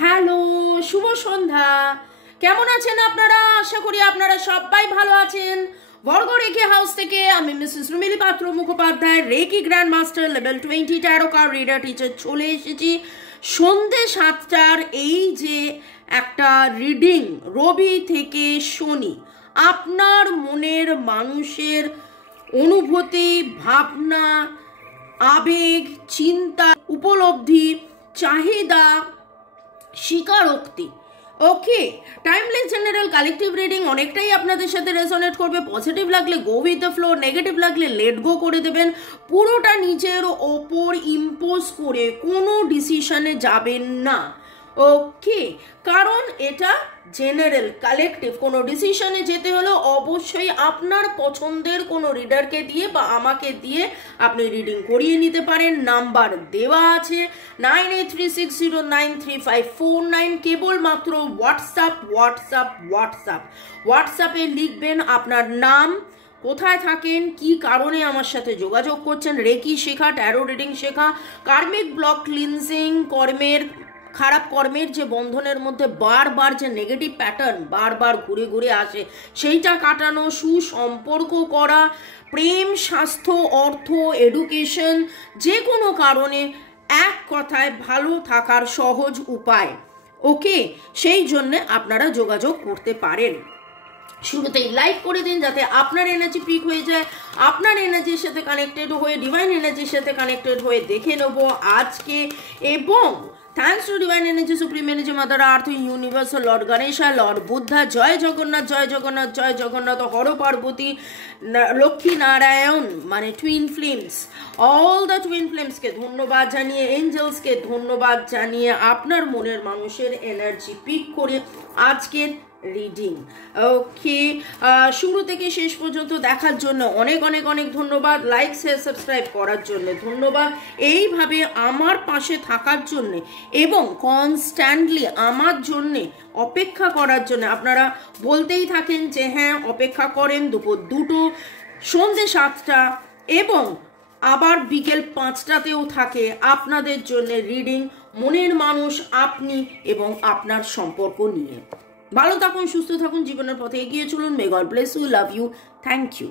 Hello, শুভ সন্ধ্যা। কেমন আছেন আপনারা? আশা করি আপনারা সবাই ভালো আছেন। বর্গ রেখে হাউস থেকে আমি Mrs Rumili Patra Mukhopadhyay, reiki grand master level 20 tarot card reader teacher চলে এসেছি সন্ধ্যে 7টার এই যে একটা রিডিং রবি থেকে শনি, আপনার মনের মানুষের অনুভূতি, ভাবনা, আবেগ, চিন্তা, উপলব্ধি, চাহিদা, স্বীকারোক্তি। ওকে, টাইমলেস জেনারেল কালেকটিভ রিডিং অনেকটাই আপনাদের সাথে রেজোনেট করবে। পজিটিভ লাগলে go with the flow, negative লাগলে লেট গো করে দেবেন। পুরোটা নিজের ওপর ইম্পোজ করে কোনো ডিসিশনে যাবেন না। ওকে, কারণ এটা জেনারেল কালেকটিভ। কোনো ডিসিশনে যেতে হলে অবশ্যই আপনার পছন্দের কোনো রিডারকে দিয়ে বা আমাকে দিয়ে আপনি রিডিং করিয়ে নিতে পারেন। নাম্বার দেওয়া আছে 9836093549। কেবলমাত্র হোয়াটসঅ্যাপে লিখবেন আপনার নাম, কোথায় থাকেন, কি কারণে আমার সাথে যোগাযোগ করছেন, রেকি শেখা, ট্যারো রিডিং শেখা, কার্মিক ব্লক ক্লিনজিং, খারাপ কর্মের যে বন্ধনের মধ্যে বারবার যে নেগেটিভ প্যাটার্ন বারবার ঘুরে ঘুরে আসে সেইটা কাটানো, সুসম্পর্ক করা, প্রেম, স্বাস্থ্য, অর্থ, এডুকেশন, যে কোনো কারণে এক কথায় ভালো থাকার সহজ উপায়। ওকে, সেই জন্যে আপনারা যোগাযোগ করতে পারেন। শুরুতেই লাইক করে দিন যাতে আপনার এনার্জি পিক হয়ে যায়, আপনার এনার্জির সাথে কানেক্টেড হয়ে, ডিভাইন এনার্জির সাথে কানেক্টেড হয়ে দেখে নেব আজকে। এবং thanks to divine energy, supreme energy, mother earth, universe, lord Ganesha, lord Buddha, জয় জগন্নাথ, জয় জগন্নাথ, জয় জগন্নাথ, হর পার্বতী, লক্ষ্মী নারায়ণ, মানে twin flames, all the twin ফ্লেমসকে ধন্যবাদ জানিয়ে, এঞ্জেলসকে ধন্যবাদ জানিয়ে আপনার মনের মানুষের এনার্জি পিক করে আজকের রিডিং। ওকে, শুরু থেকে শেষ পর্যন্ত দেখার জন্য অনেক অনেক অনেক ধন্যবাদ। লাইক, শেয়ার, সাবস্ক্রাইব করার জন্য ধন্যবাদ। এইভাবে আমার পাশে থাকার জন্য এবং কনস্ট্যান্টলি আমার জন্যে অপেক্ষা করার জন্য আপনারা বলতেই থাকেন যে হ্যাঁ অপেক্ষা করেন। দুপুর 2টো, সন্ধ্যে 7টা এবং আবার বিকেল 5টাতেও থাকে আপনাদের জন্য রিডিং, মনের মানুষ, আপনি এবং আপনার সম্পর্ক নিয়ে। ভালো থাকুন, সুস্থ থাকুন, জীবনের পথে এগিয়ে চলুন। May God bless you, love you, thank you.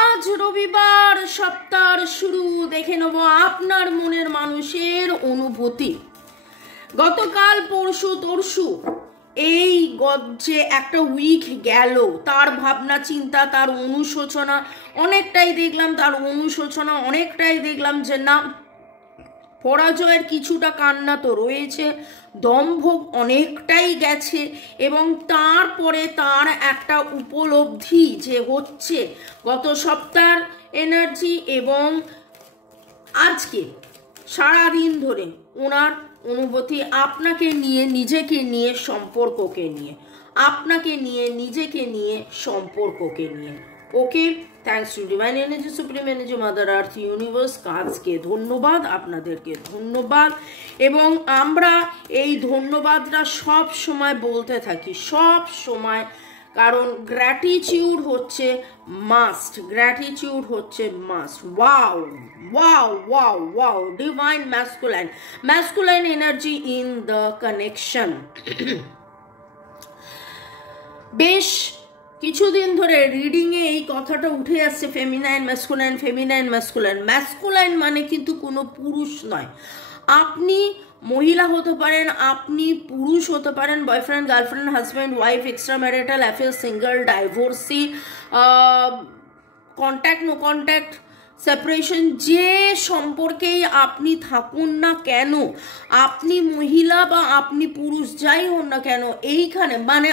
আজ রবিবার, সপ্তাহের শুরু। দেখে নেব আপনার মনের মানুষের অনুভূতি। গতকাল পরশু এই যে একটা উইক গেল, তার ভাবনা চিন্তা, তার অনুশোচনা অনেকটাই দেখলাম, তার অনুশোচনা অনেকটাই দেখলাম যে না, পরাজয়ের কিছুটা কান্না তো রয়েছে, দম্ভ অনেকটাই গেছে এবং তারপরে তার একটা উপলব্ধি যে হচ্ছে গত সপ্তাহের এনার্জি এবং আজকে সারাদিন ধরে ওনার অনুভূতি আপনাকে নিয়ে, নিজেকে নিয়ে, সম্পর্ককে নিয়ে, আপনাকে নিয়ে, নিজেকে নিয়ে, সম্পর্ককে নিয়ে। Okay, thanks to divine energy, supreme energy, mother earth, universe, কাজকে ধন্যবাদ, আপনাদেরকে ধন্যবাদ। এবং আমরা এই ধন্যবাদটা সব সময় বলতে থাকি, সব সময়, কারণ গ্র্যাটিটিউড হচ্ছে মাস্ট, গ্র্যাটিটিউড হচ্ছে must. Wow wow wow wow, divine masculine energy in the connection. বেশ কিছুদিন ধরে রিডিংয়ে এই কথাটা উঠে আসছে, feminine masculine, feminine masculine. Masculine মানে কিন্তু কোনো পুরুষ নয়। আপনি মহিলা হতে পারেন, আপনি পুরুষ হতে পারেন, boyfriend, girlfriend, husband, wife, extra marital affair, single, divorcee, contact, no contact, separation, যে সম্পর্কেই আপনি থাকুন না কেন, আপনি মহিলা বা আপনি পুরুষ যাই হন না কেন, এইখানে মানে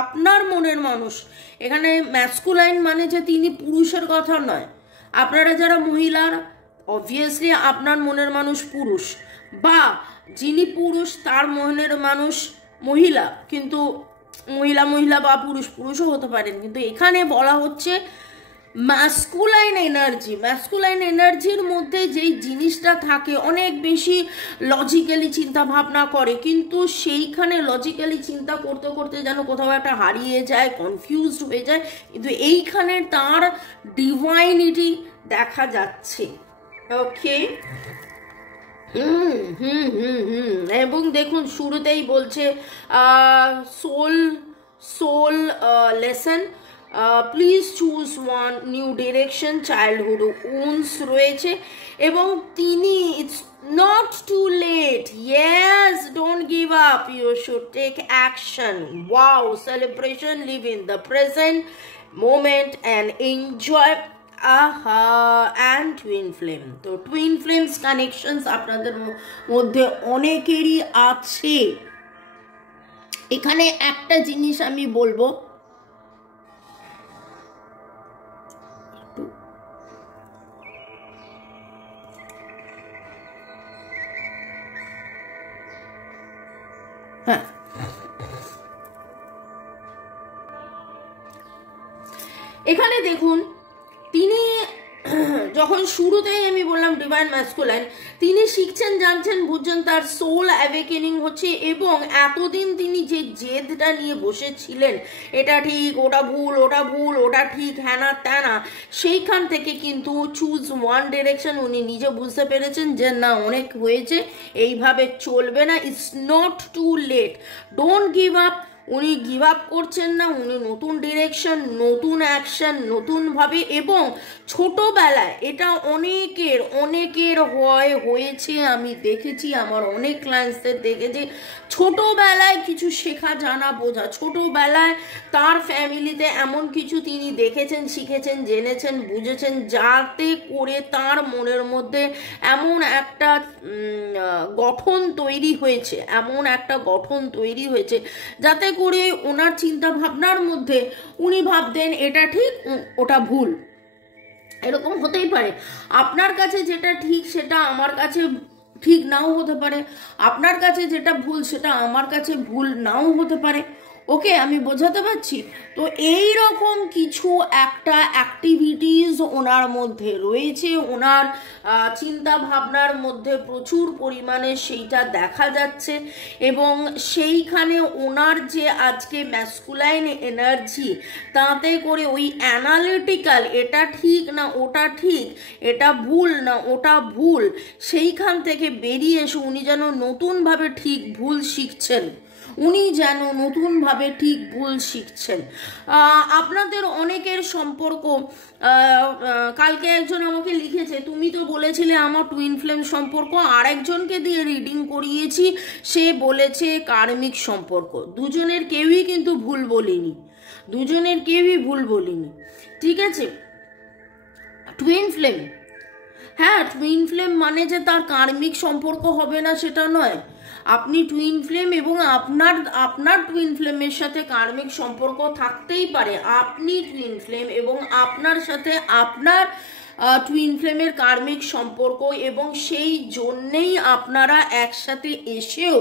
আপনার মনের মানুষ, এখানে ম্যাসকুলাইন মানে যে তিনি পুরুষের কথা নয়। আপনারা যারা মহিলার, অবভিয়াসলি আপনার মনের মানুষ পুরুষ, বা যিনি পুরুষ তার মনের মানুষ মহিলা, কিন্তু মহিলা বা পুরুষও হতে পারেন। কিন্তু এখানে বলা হচ্ছে ম্যাসকুলাইন এনার্জির মধ্যে যেই জিনিসটা থাকে, অনেক বেশি লজিক্যালি চিন্তা ভাবনা করে, কিন্তু সেইখানে লজিক্যালি চিন্তা করতে করতে যেন কোথাও একটা হারিয়ে যায়, কনফিউজড হয়ে যায়, কিন্তু এইখানে তার ডিভাইনিটি দেখা যাচ্ছে। ওকে, এবং দেখুন শুরুতেই বলছে soul lesson, please choose one, new direction, childhood wounds রয়েছে এবং তিনি it's not too late, yes, don't give up, you should take action, wow, celebration, live in the present moment and enjoy, aha, and twin flame. তো twin flames connections আপনাদের মধ্যে অনেকেরই আছে। এখানে একটা জিনিস আমি বলবো, হ্যাঁ, এখানে দেখুন তিনি যখন শুরুতেই আমি বললাম ডিভাইন ম্যাসকুলাইন, তিনি শিখছেন, জানছেন, বুঝছেন, তার সোল অ্যাওয়েকেনিং হচ্ছে এবং এতদিন তিনি যে জেদটা নিয়ে বসেছিলেন, এটা ঠিক, ওটা ভুল, ওটা ভুল, ওটা ঠিক, হ্যানা ত্যানা, সেইখান থেকে কিন্তু চুজ ওয়ান ডিরেকশন উনি নিজে বুঝতে পেরেছেন যে না, অনেক হয়েছে, এইভাবে চলবে না, it's not too late, don't give up. উনি গিভ আপ করছেন না, উনি নতুন ডিরেকশন, নতুন অ্যাকশন, নতুনভাবে, এবং ছোটবেলায় এটা অনেকের হয়েছে, আমি দেখেছি, আমার অনেক ক্লায়েন্টসদের দেখেছি, ছোটবেলায় কিছু শেখা, জানা, বোঝা, ছোটবেলায় তার ফ্যামিলিতে এমন কিছু তিনি দেখেছেন, শিখেছেন, জেনেছেন, বুঝেছেন, যাতে করে তার মনের মধ্যে এমন একটা গঠন তৈরি হয়েছে, যাতে করে ওনার চিন্তা ভাবনার মধ্যে উনি ভাবতেন এটা ঠিক, ওটা ভুল। এরকম হতেই পারে, আপনার কাছে যেটা ঠিক সেটা আমার কাছে ঠিক নাও হতে পারে, আপনার কাছে যেটা ভুল সেটা আমার কাছে ভুল নাও হতে পারে। ওকে, আমি বোঝাতে পারছি? তো এই রকম কিছু একটা অ্যাক্টিভিটিস ওনার মধ্যে রয়েছে, ওনার চিন্তা ভাবনার মধ্যে প্রচুর পরিমাণে সেইটা দেখা যাচ্ছে এবং সেইখানে ওনার যে আজকে ম্যাসকুলাইন এনার্জি, তাতে করে ওই অ্যানালিটিক্যাল, এটা ঠিক না ওটা ঠিক, এটা ভুল না ওটা ভুল, সেইখান থেকে বেরিয়ে এসে উনি যেন নতুনভাবে ঠিক ভুল শিখছেন, আপনাদের অনেকের সম্পর্ক, কালকে একজন আমাকে লিখেছে, তুমি তো বলেছিলে আমার টুইন ফ্লেম সম্পর্ক, আরেকজনকে দিয়ে রিডিং করিয়েছি, সে বলেছে কার্মিক সম্পর্ক। দুজনের কেউই কিন্তু ভুল বলিনি, ঠিক আছে? টুইন ফ্লেম, হ্যাঁ, টুইন ফ্লেম মানে যে তার কার্মিক সম্পর্ক হবে না সেটা নয়। আপনি টুইন ফ্লেম এবং আপনার টুইন ফ্লেমের সাথে কার্মিক সম্পর্ক থাকতেই পারে, আপনি টুইন ফ্লেম এবং আপনার সাথে আপনার টুইন ফ্লেমের কার্মিক সম্পর্ক, এবং সেই জন্যেই আপনারা একসাথে এসেও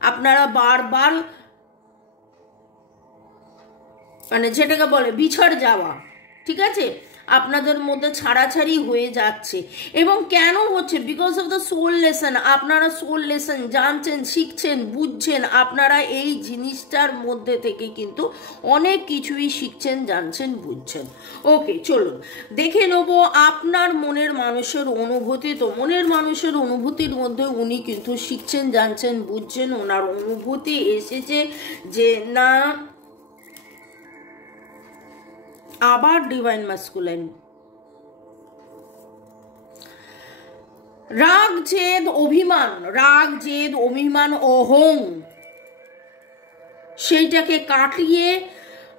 আপনারা বারবার, মানে যেটাকে বলে বিছড় যাওয়া, ঠিক আছে, আপনাদের মধ্যে ছাড়াছাড়ি হয়ে যাচ্ছে। এবং কেন হচ্ছে? Because of the soul lesson. আপনারা সোল লেসন জানছেন, শিখছেন, বুঝছেন, আপনারা এই জিনিসটার মধ্যে থেকে কিন্তু অনেক কিছুই শিখছেন, জানছেন, বুঝছেন। ওকে, চলুন দেখে নেব আপনার মনের মানুষের অনুভূতি। তো মনের মানুষের অনুভূতির মধ্যে উনি কিন্তু শিখছেন, জানছেন, বুঝছেন, ওনার অনুভূতি এসেছে যে না, আবার ডিভাইন ম্যাসকুলাইন, রাগ জেদ অভিমান অহং, সেইটাকে কাটিয়ে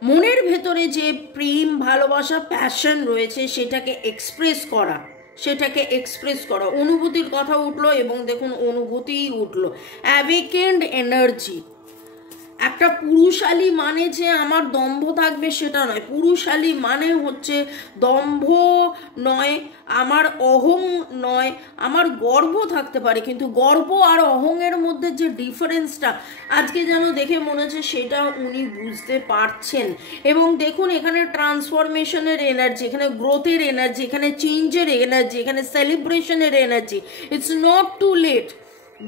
মনের ভেতরে যে প্রেম, ভালোবাসা, প্যাশন রয়েছে সেটাকে এক্সপ্রেস করা, অনুভূতির কথা উঠলো এবং দেখুন অনুভূতিই উঠলো, অ্যাওয়েকেন্ড এনার্জি। একটা পুরুষালী মানে যে আমার দম্ভ থাকবে সেটা নয়, পুরুষালী মানে হচ্ছে দম্ভ নয়, আমার অহং নয়, আমার গর্ব থাকতে পারে, কিন্তু গর্ব আর অহংয়ের মধ্যে যে ডিফারেন্সটা আজকে যেন দেখে মনে হচ্ছে সেটা উনি বুঝতে পারছেন। এবং দেখুন এখানে ট্রান্সফরমেশনের এনার্জি, এখানে গ্রোথের এনার্জি, এখানে চেঞ্জের এনার্জি, এখানে সেলিব্রেশনের energy. It's not too late,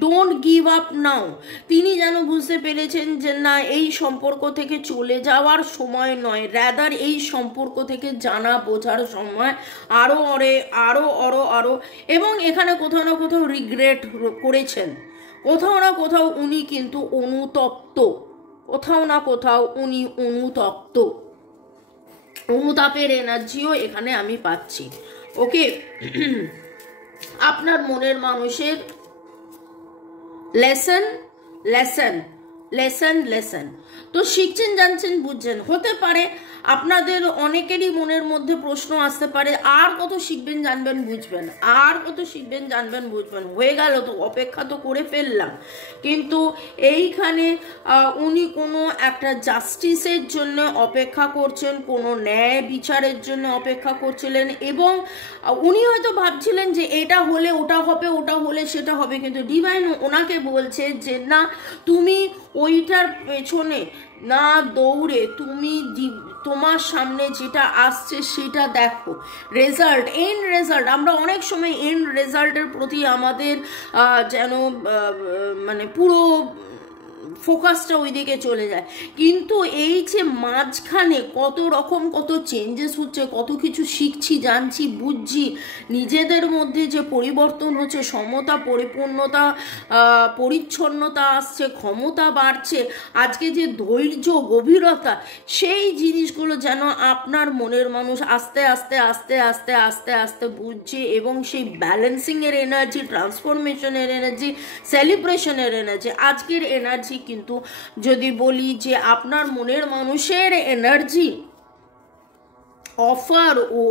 don't give up now. তিনি যেন বুঝতে পেরেছেন যে না, এই সম্পর্ক থেকে চলে যাওয়ার সময় নয়, রাদার এই সম্পর্ক থেকে জানা বোঝার সময়, আরো। এবং এখানে কোথাও না কোথাও রিগ্রেট করেছেন, কোথাও না কোথাও উনি কিন্তু অনুতপ্ত, কোথাও না কোথাও উনি অনুতপ্ত, অনুতাপের এনার্জিও এখানে আমি পাচ্ছি। ওকে, আপনার মনের মানুষের লেসন লেসন লেসন লেসন তো শিখছেন, জানছেন, বুঝছেন। হতে পারে আপনাদের অনেকেরই মনের মধ্যে প্রশ্ন আসতে পারে, আর কত শিখবেন, জানবেন, বুঝবেন, আর কত শিখবেন, জানবেন, বুঝবেন, হয়ে গেল তো, অপেক্ষা তো করে ফেললাম। কিন্তু এইখানে উনি কোনো একটা জাস্টিসের জন্য অপেক্ষা করছেন, কোনো ন্যায় বিচারের জন্য অপেক্ষা করছিলেন, এবং উনি হয়তো ভাবছিলেন যে এটা হলে ওটা হবে, ওটা হলে সেটা হবে, কিন্তু ডিভাইন ওনাকে বলছে যে না, তুমি ওইটার পেছনে না দৌড়ে তুমি তোমার সামনে যেটা আসছে সেটা দেখো, রেজাল্ট, এন্ড রেজাল্ট। আমরা অনেক সময় এন্ড রেজাল্টের প্রতি আমাদের যেন মানে পুরো ফোকাসটা ওইদিকে চলে যায়, কিন্তু এই যে মাঝখানে কত রকম কত চেঞ্জেস হচ্ছে, কত কিছু শিখছি, জানছি, বুঝছি, নিজেদের মধ্যে যে পরিবর্তন হচ্ছে, সমতা, পরিপূর্ণতা, পরিচ্ছন্নতা আসছে, ক্ষমতা বাড়ছে, আজকে যে ধৈর্য, গভীরতা, সেই জিনিসগুলো যেন আপনার মনের মানুষ আস্তে আস্তে আস্তে আস্তে আস্তে আস্তে বুঝছে, এবং সেই ব্যালেন্সিংয়ের এনার্জি, ট্রান্সফরমেশনের এনার্জি, সেলিব্রেশনের এনার্জি, আজকের এনার্জি কিন্তু যদি বলি যে আপনার মনের মানুষের এনার্জি অফার, ও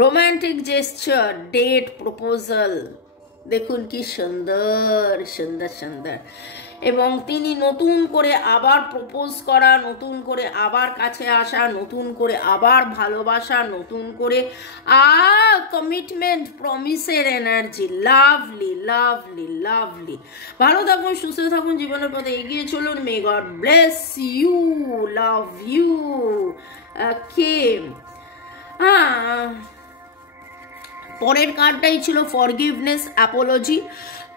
রোম্যান্টিক জেস্চার, ডেট, প্রপোজাল, দেখুন কি সুন্দর সুন্দর সুন্দর, এবং তিনি নতুন করে আবার প্রপোজ করা, নতুন করে আবার কাছে আসা, নতুন করে আবার ভালোবাসা, নতুন করে কমিটমেন্ট, প্রমিসের এনার্জি। Lovely lovely lovely. ভালো থাকুন, সুস্থ থাকুন, জীবনের পথে এগিয়ে চলুন। May God bless you, love you. Okay, পরের কার্ডটাই ছিল ফরগিভনেস, অ্যাপোলজি।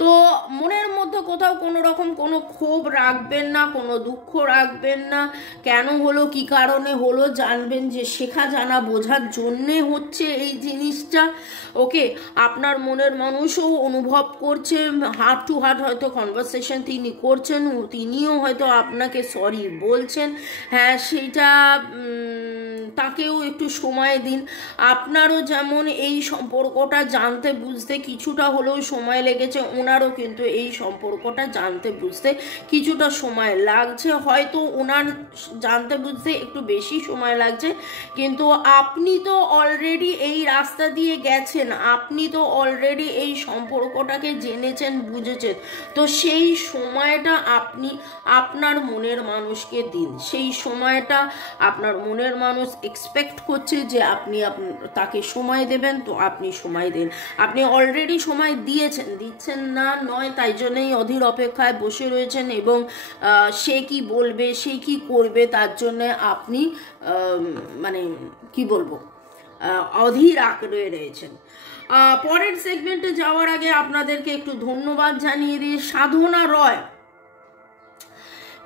তো মনের মধ্যে কোথাও কোনো রকম কোনো ক্ষোভ রাখবেন না, কোনো দুঃখ রাখবেন না। কেন হলো, কি কারণে হলো, জানবেন যে শেখা জানা বোঝার জন্যে হচ্ছে এই জিনিসটা। ওকে, আপনার মনের মানুষও অনুভব করছে, হার্ট টু হার্ট হয়তো কনভারসেশন তিনি করছেন, তিনিও হয়তো আপনাকে সরি বলছেন। হ্যাঁ, সেইটা তাকেও একটু সময় দিন। আপনারও যেমন এই সম্পর্কটা জানতে বুঝতে কিছুটা হলেও সময় লেগেছে, ওনারও কিন্তু এই সম্পর্কটা জানতে বুঝতে কিছুটা সময় লাগছে। হয়তো ওনার জানতে বুঝতে একটু বেশি সময় লাগছে, কিন্তু আপনি তো অলরেডি এই রাস্তা দিয়ে গেছেন, আপনি তো অলরেডি এই সম্পর্কটাকে জেনেছেন, বুঝেছেন। তো সেই সময়টা আপনি আপনার মনের মানুষকে দিন, সেই সময়টা আপনার মনের মানুষ এক্সপেক্ট করছে যে আপনি তাকে সময় দেবেন, তো আপনি সময় দিন। আপনি অলরেডি সময় দিয়েছেন, দিচ্ছেন না নয়, তাই জন্যই অধীর অপেক্ষায় বসে রয়েছেন, এবং সে কি বলবে, সে কি করবে, তার জন্যে আপনি মানে কি বলবো, অধীর আগ্রহে রয়েছেন। পরের সেগমেন্টে যাওয়ার আগে আপনাদেরকে একটু ধন্যবাদ জানিয়ে দিই। সাধনা রয়,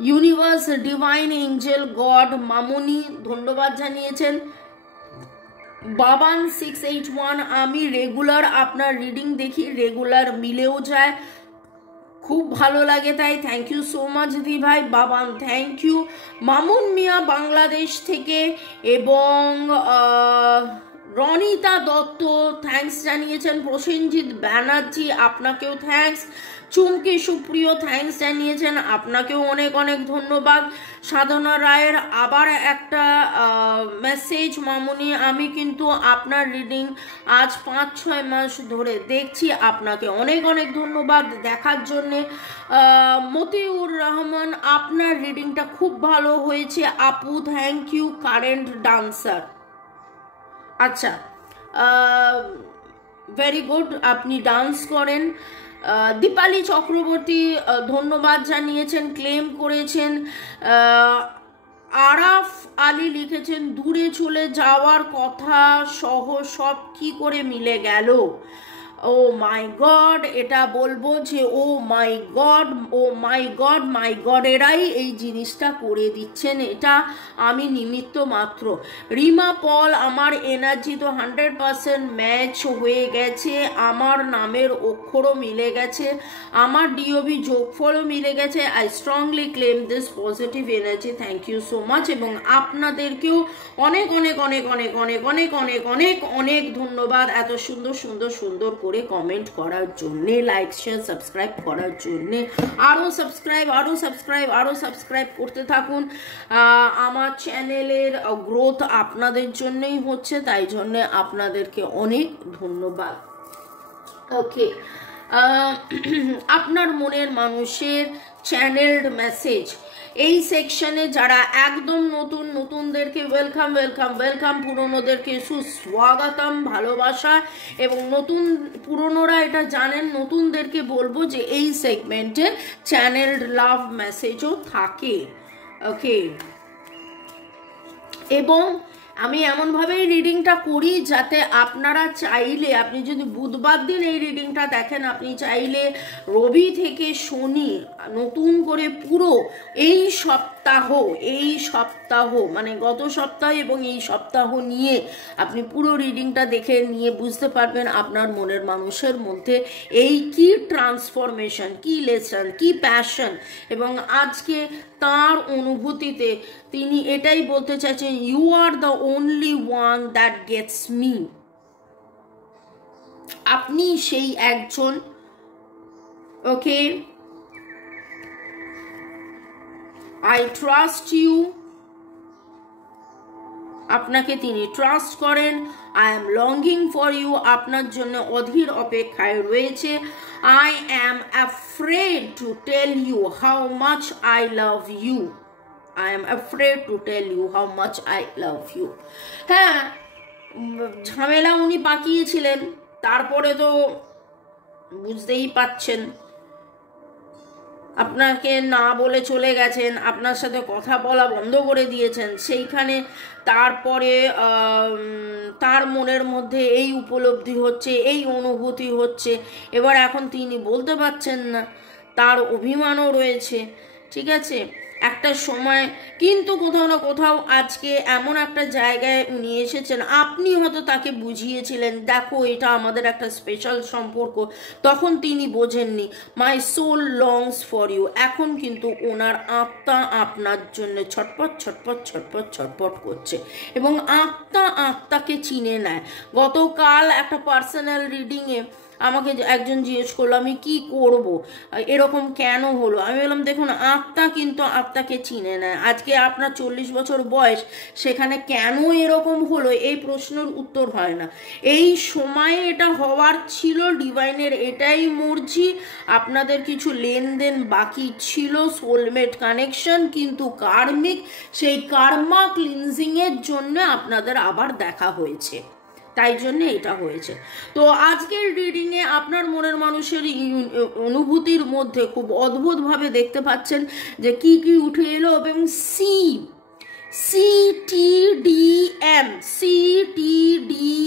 ইউনিভার্স, ডিভাইন এঞ্জেল, গড, মামনি ধন্যবাদ জানিয়েছেন। বাবান 681, আমি রেগুলার আপনার রিডিং দেখি, রেগুলার মিলেও যায়, খুব ভালো লাগে তাই। থ্যাংক ইউ সো মাচ দি ভাই বাবান, থ্যাংক ইউ। মামুন মিয়া বাংলাদেশ থেকে, এবং রনিতা দত্ত থ্যাঙ্কস জানিয়েছেন। প্রসেনজিৎ ব্যানার্জি, আপনাকেও থ্যাঙ্কস। চুমকি সুপ্রিয় থ্যাঙ্কস জানিয়েছেন, আপনাকেও অনেক অনেক ধন্যবাদ। সাধনা রায়ের আবার একটা মেসেজ, মামুনি আমি কিন্তু আপনার রিডিং আজ 5-6 মাস ধরে দেখছি, আপনাকে অনেক অনেক ধন্যবাদ দেখার জন্যে। মতিউর রহমান, আপনার রিডিংটা খুব ভালো হয়েছে আপু, থ্যাংক ইউ। কারেন্ট ডান্সার, আচ্ছা, ভেরি গুড, আপনি ডান্স করেন। দীপালি চক্রবর্তী ধন্যবাদ জানিয়েছেন, ক্লেম করেছেন। আরাফ আলী লিখেছেন দূরে চলে যাওয়ার কথা সহ সব কি করে মিলে গেল। ও মাই গড, এটা বলবো যে ও মাই গড, ও মাই গড, মাই গড, এরাই এই জিনিসটা করে দিচ্ছেন, এটা আমি নিমিত্ত মাত্র। রিমা পল, আমার এনার্জি তো 100% ম্যাচ হয়ে গেছে, আমার নামের অক্ষরও মিলে গেছে, আমার ডিওবি যোগফলও মিলে গেছে। I strongly claim this positive energy, thank you so much. এবং আপনাদেরকেও অনেক অনেক অনেক অনেক অনেক অনেক অনেক অনেক অনেক ধন্যবাদ এত সুন্দর সুন্দর সুন্দর করে কমেন্ট করার জন্যে, লাইক শেয়ার সাবস্ক্রাইব করার জন্যে। আরও সাবস্ক্রাইব করতে থাকুন। আমার চ্যানেলের গ্রোথ আপনাদের জন্যই হচ্ছে, তাই জন্যে আপনাদেরকে অনেক ধন্যবাদ। ওকে, আপনার মনের মানুষের চ্যানেলড মেসেজ, এই সেকশনে যারা একদম নতুনদেরকে ওয়েলকাম ওয়েলকাম ওয়েলকাম, পুরনোদেরকে সুস্বাগতম, ভালোবাসা। এবং পুরনোরা এটা জানেন, নতুনদেরকে বলবো যে এই সেগমেন্টে চ্যানেলড লাভ মেসেজও থাকে। ওকে, এবং আমি এমনভাবেই রিডিংটা করি যাতে আপনারা চাইলে, আপনি যদি বুধবার দিন এই রিডিংটা দেখেন, আপনি চাইলে রবি থেকে শনি নতুন করে পুরো এই সপ্তাহ মানে গত সপ্তাহ এবং এই সপ্তাহ নিয়ে আপনি পুরো রিডিংটা দেখে নিয়ে বুঝতে পারবেন আপনার মনের মানুষের মধ্যে এই কি ট্রান্সফরমেশন, কি লেসন, কি প্যাশন। এবং আজকে তার অনুভূতিতে তিনি এটাই বলতে চাইছেন, you are the only one that gets me, আপনি সেই একজন। ওকে, I trust you, আপনাকে তিনি ট্রাস্ট করেন। I am longing for you, আপনার জন্য অধীর অপেক্ষায় রয়েছে। I am afraid to tell you how much I love you, I am afraid to tell you how much I love you। হ্যাঁ, ঝামেলা উনি পাকিয়েছিলেন, তারপরে তো বুঝতেই পাচ্ছেন, আপনাকে না বলে চলে গেছেন, আপনার সাথে কথা বলা বন্ধ করে দিয়েছেন। সেইখানে তারপরে তার মনের মধ্যে এই উপলব্ধি হচ্ছে, এই অনুভূতি হচ্ছে, এবার এখন তিনি বলতে পারছেন না, তার অভিমানও রয়েছে। ঠিক আছে, একটা সময় কিন্তু কোথাও না কোথাও আজকে এমন একটা জায়গায় উনি এসেছেন, আপনি হয়তো তাকে বুঝিয়েছিলেন, দেখো এটা আমাদের একটা স্পেশাল সম্পর্ক, তখন তিনি বোঝেননি। My soul longs for you, এখন কিন্তু ওনার আত্মা আপনার জন্য ছটপট ছটপট ছটপট ছটপট করছে এবং আত্মাকে চিনে নেয়। গতকাল একটা পার্সোনাল রিডিংয়ে আমাকে একজন জিজ্ঞেস করলো আমি কি করব, এরকম কেন হলো। আমি বললাম দেখুন, আত্মা কিন্তু আত্মাকে চিনে নেয়। আজকে আপনার 40 বছর বয়স, সেখানে কেন এরকম হলো এই প্রশ্নের উত্তর হয় না। এই সময়ে এটা হওয়ার ছিল, ডিভাইনের এটাই মর্জি। আপনাদের কিছু লেনদেন বাকি ছিল, সোলমেট কানেকশন, কিন্তু কার্মিক, সেই কার্মা ক্লিনজিংয়ের জন্য আপনাদের আবার দেখা হয়েছে, তাই জন্য এটা হয়েছে। তো আজকের রিডিংয়ে আপনার মনের মানুষের অনুভূতির মধ্যে খুব অদ্ভুতভাবে দেখতে পাচ্ছেন যে কি কি উঠে এলো। এবং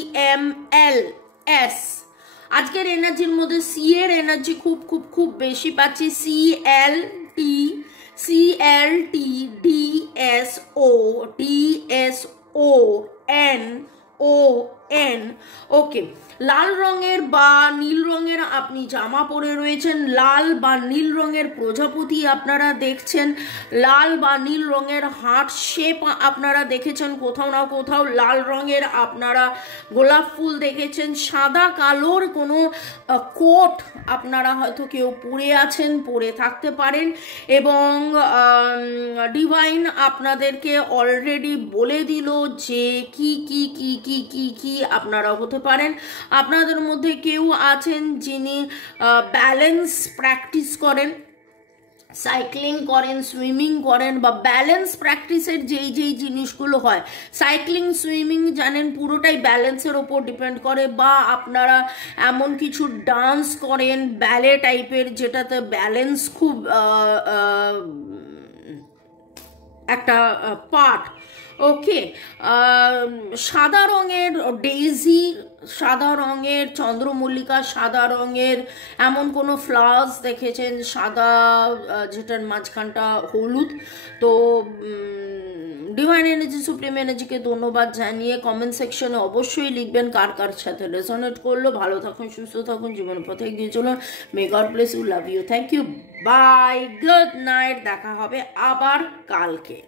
CTDML আজকের এনার্জির মধ্যে সি এর এনার্জি খুব খুব খুব বেশি পাচ্ছি। CLTCLTDSON। ওকে, লাল রঙের বা নীল রঙের আপনি জামা পরে রয়েছেন, লাল বা নীল রঙের প্রজাপতি আপনারা দেখছেন, লাল বা নীল রঙের হার্ট শেপ আপনারা দেখেছেন কোথাও না কোথাও, লাল রঙের আপনারা গোলাপ ফুল দেখেছেন, সাদা কালোর কোনো কোট আপনারা হয়তো কেউ পরে আছেন, পরে থাকতে পারেন। এবং ডিভাইন আপনাদেরকে অলরেডি বলে দিল যে কি কি কি কি কি কি আপনারা হতে পারেন। আপনাদের মধ্যে কেউ আছেন যিনি ব্যালেন্স প্র্যাকটিস করেন, সাইক্লিং করেন, সুইমিং করেন, বা ব্যালেন্স প্র্যাকটিসের যেই জিনিসগুলো হয়, সাইক্লিং সুইমিং জানেন পুরোটাই ব্যালেন্সের ওপর ডিপেন্ড করে। বা আপনারা এমন কিছু ডান্স করেন ব্যালে টাইপের, যেটাতে ব্যালেন্স খুব একটা পার্ট। ওকে, সাদা রঙের ডেইজি, সাদা রঙের চন্দ্রমল্লিকা, সাদা রঙের এমন কোনো ফ্লাওয়ার্স দেখেছেন সাদা, যেটার মাঝখানটা হলুদ? তো ডিভাইন এনার্জি, সুপ্রিম এনার্জিকে ধন্যবাদ জানিয়ে কমেন্ট সেকশনে অবশ্যই লিখবেন কার কার সাথে রেজোনেট করলো। ভালো থাকুন, সুস্থ থাকুন, জীবন পথে এগিয়ে চলুন। May God bless you, love you, thank you, bye, good night. দেখা হবে আবার কালকে।